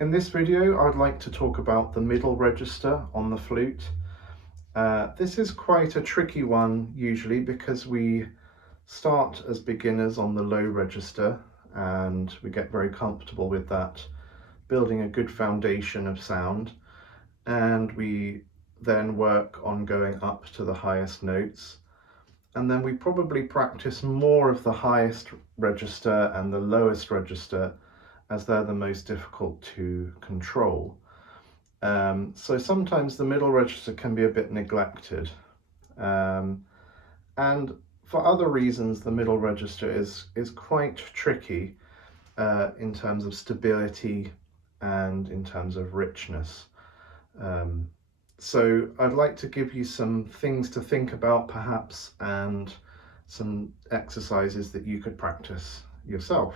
In this video, I'd like to talk about the middle register on the flute. This is quite a tricky one usually because we start as beginners on the low register and we get very comfortable with that, building a good foundation of sound, and we then work on going up to the highest notes, and then we probably practice more of the highest register and the lowest register as they're the most difficult to control. So sometimes the middle register can be a bit neglected, and for other reasons the middle register is quite tricky in terms of stability and in terms of richness. So I'd like to give you some things to think about perhaps, and some exercises that you could practice yourself.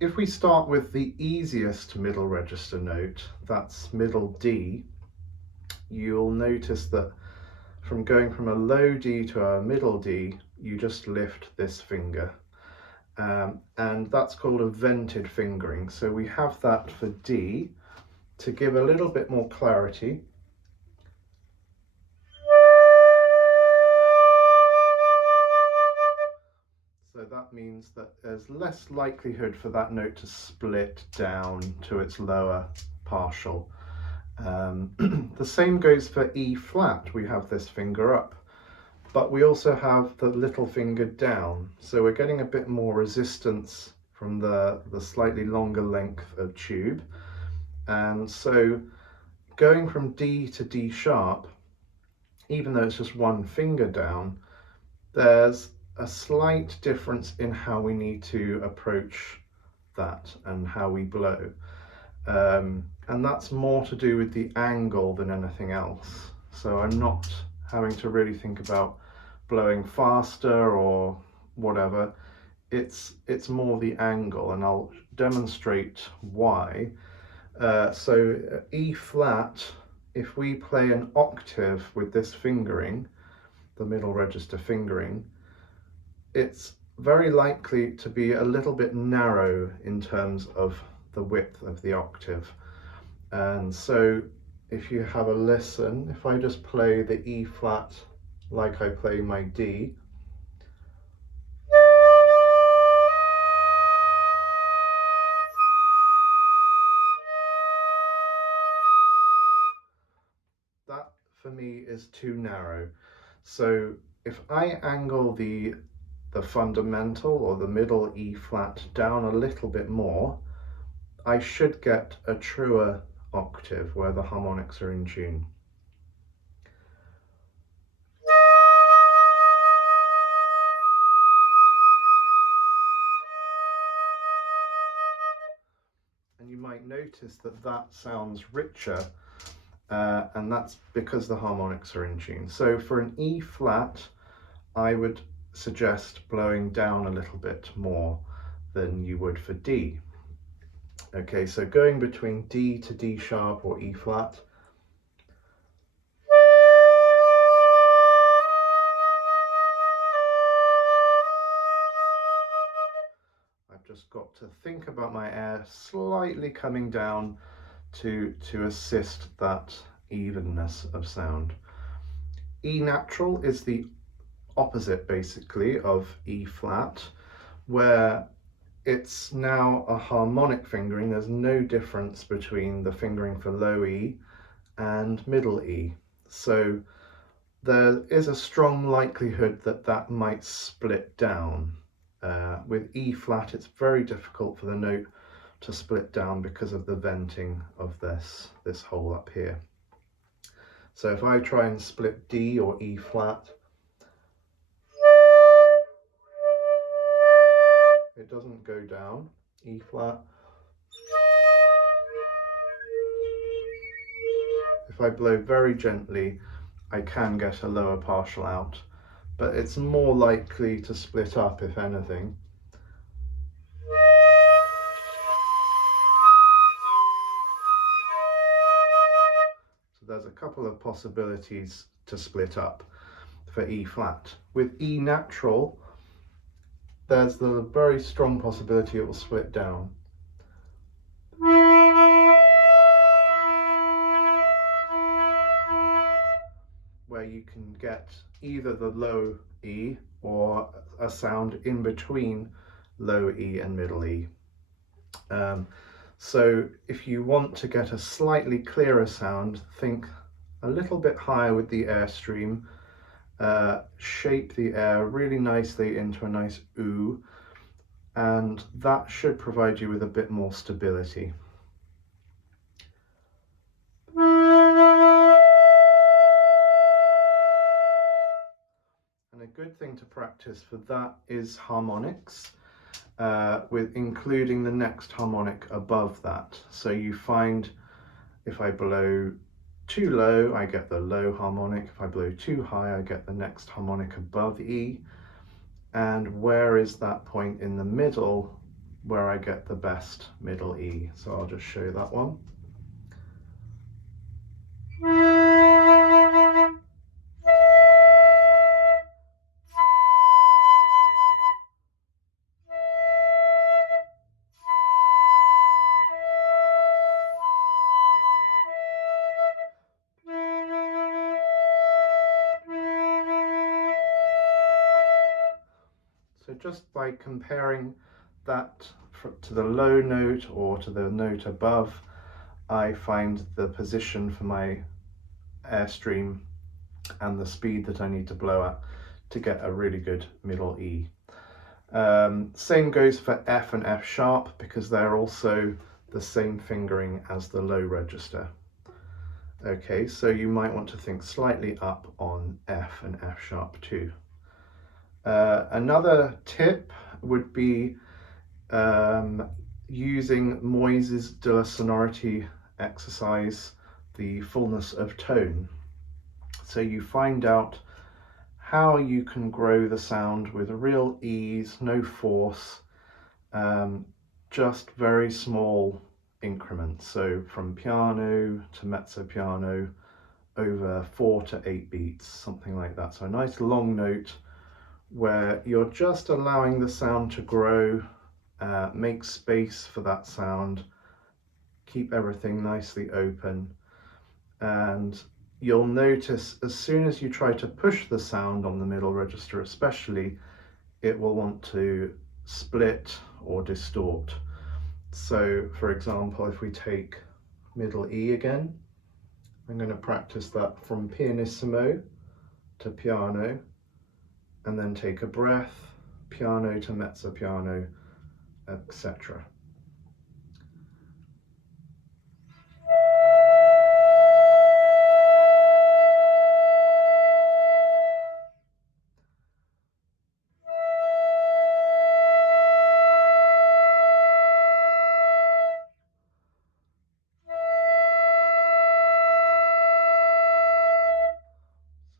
If we start with the easiest middle register note, that's middle D, you'll notice that from going from a low D to a middle D, you just lift this finger. And that's called a vented fingering. So we have that for D. To give a little bit more clarity, so that means that there's less likelihood for that note to split down to its lower partial. The same goes for E flat. We have this finger up, but we also have the little finger down. So we're getting a bit more resistance from the slightly longer length of tube. And so going from D to D sharp, even though it's just one finger down, there's a slight difference in how we need to approach that and how we blow. And that's more to do with the angle than anything else. So I'm not having to really think about blowing faster or whatever. It's more the angle, and I'll demonstrate why. So E flat, if we play an octave with this fingering, the middle register fingering, it's very likely to be a little bit narrow in terms of the width of the octave. And so if you have a listen, if I just play the E flat like I play my D, that for me is too narrow. So if I angle the fundamental or the middle E flat down a little bit more, I should get a truer octave where the harmonics are in tune. And you might notice that that sounds richer, and that's because the harmonics are in tune. So for an E flat, I would suggest blowing down a little bit more than you would for D. Okay, so going between D to D sharp or E flat, I've just got to think about my air slightly coming down to assist that evenness of sound. E natural is the opposite basically of E flat, where it's now a harmonic fingering. There's no difference between the fingering for low E and middle E. So there is a strong likelihood that that might split down. With E flat, it's very difficult for the note to split down because of the venting of this hole up here. So if I try and split D or E flat, it doesn't go down. E flat. If I blow very gently, I can get a lower partial out, but it's more likely to split up if anything. So there's a couple of possibilities to split up for E flat. With E natural, there's the very strong possibility it will split down. So where you can get either the low E or a sound in between low E and middle E. So if you want to get a slightly clearer sound, think a little bit higher with the airstream, shape the air really nicely into a nice ooh, and that should provide you with a bit more stability. And a good thing to practice for that is harmonics, with including the next harmonic above that. So you find if I blow too low, I get the low harmonic. If I blow too high, I get the next harmonic above E. And where is that point in the middle where I get the best middle E? So I'll just show that one. So just by comparing that to the low note or to the note above, I find the position for my airstream and the speed that I need to blow at to get a really good middle E. Same goes for F and F sharp, because they're also the same fingering as the low register. Okay, so you might want to think slightly up on F and F sharp too. Another tip would be using Moyse's de la Sonorité exercise, the fullness of tone. So you find out how you can grow the sound with real ease, no force, just very small increments. So from piano to mezzo-piano over 4 to 8 beats, something like that. So a nice long note where you're just allowing the sound to grow, make space for that sound, keep everything nicely open, and you'll notice as soon as you try to push the sound on the middle register especially, it will want to split or distort. So for example, if we take middle E again, I'm going to practice that from pianissimo to piano, and then take a breath, piano to mezzo piano, etc.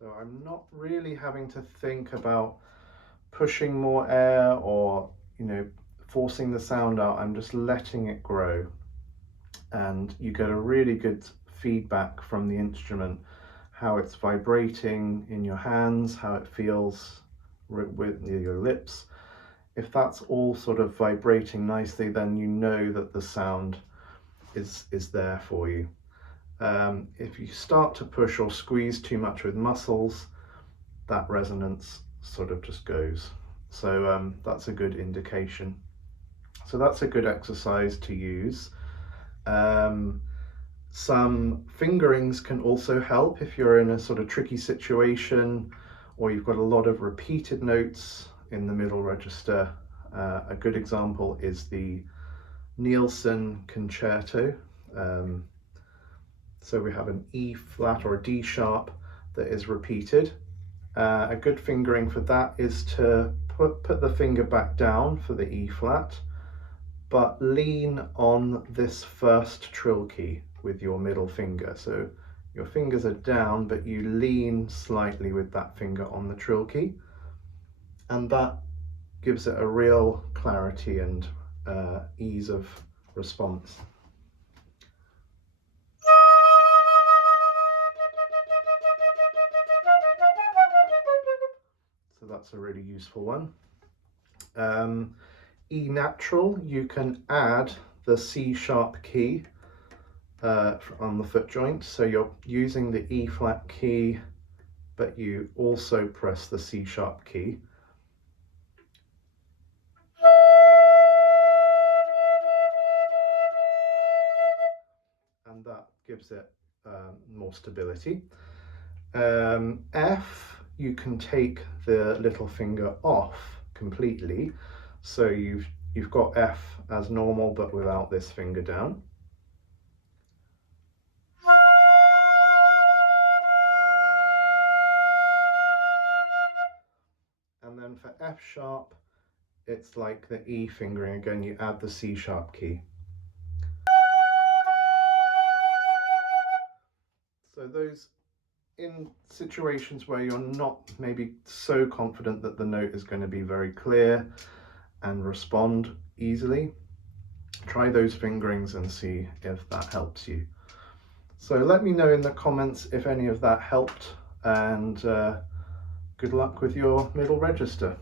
So I'm not really having to think about pushing more air or, forcing the sound out. I'm just letting it grow, and you get a really good feedback from the instrument, how it's vibrating in your hands, how it feels with your lips. If that's all sort of vibrating nicely, then you know that the sound is there for you. If you start to push or squeeze too much with muscles, that resonance sort of just goes. So that's a good indication. So that's a good exercise to use. Some fingerings can also help if you're in a sort of tricky situation, or you've got a lot of repeated notes in the middle register. A good example is the Nielsen concerto. So we have an E flat or a D sharp that is repeated. A good fingering for that is to put the finger back down for the E flat, but lean on this first trill key with your middle finger. So your fingers are down, but you lean slightly with that finger on the trill key, and that gives it a real clarity and ease of response. So that's a really useful one. E natural, you can add the C sharp key on the foot joint. So you're using the E flat key but you also press the C sharp key. And that gives it more stability. F, you can take the little finger off completely, so you've got F as normal but without this finger down. And then for F sharp, it's like the E fingering again, you add the C sharp key. So those, in situations where you're not maybe so confident that the note is going to be very clear and respond easily, try those fingerings and see if that helps you. So let me know in the comments if any of that helped, and good luck with your middle register.